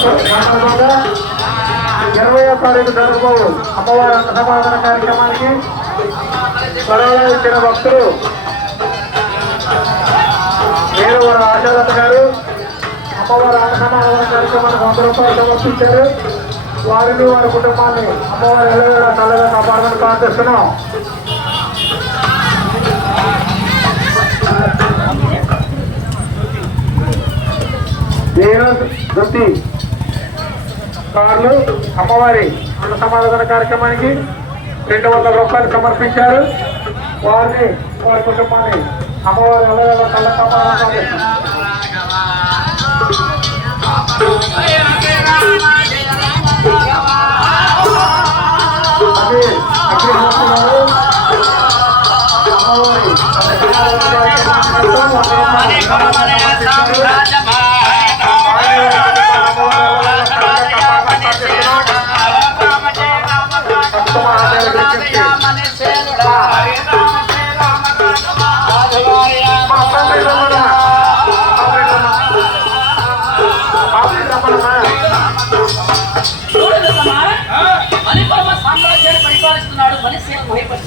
20వ తారీఖు జరగబోవు అమ్మవారి అన్న సమాధాన కార్యక్రమానికి త్వరలో ఇచ్చిన భక్తులు వేరువారి ఆశాలత గారు అమ్మవారి అన్న సమాధాన కార్యక్రమానికి 100 రూపాయలు సమర్పించారు. వారిని వారి కుటుంబాన్ని అమ్మవారి ఎల్లవేళ చల్లగా కాపాడమని ప్రార్థిస్తున్నాం. ధృతి కార్లు అమ్మవారి అన్న సమాధాన కార్యక్రమానికి 200 రూపాయలు సమర్పించారు. వారిని వారి కుటుంబాన్ని అమ్మవారి ఎల్లవేళ చల్లగా కాపాడమని ప్రార్థిస్తున్నాం. పరిపాలిస్తున్నాడు మనిషి భయపడి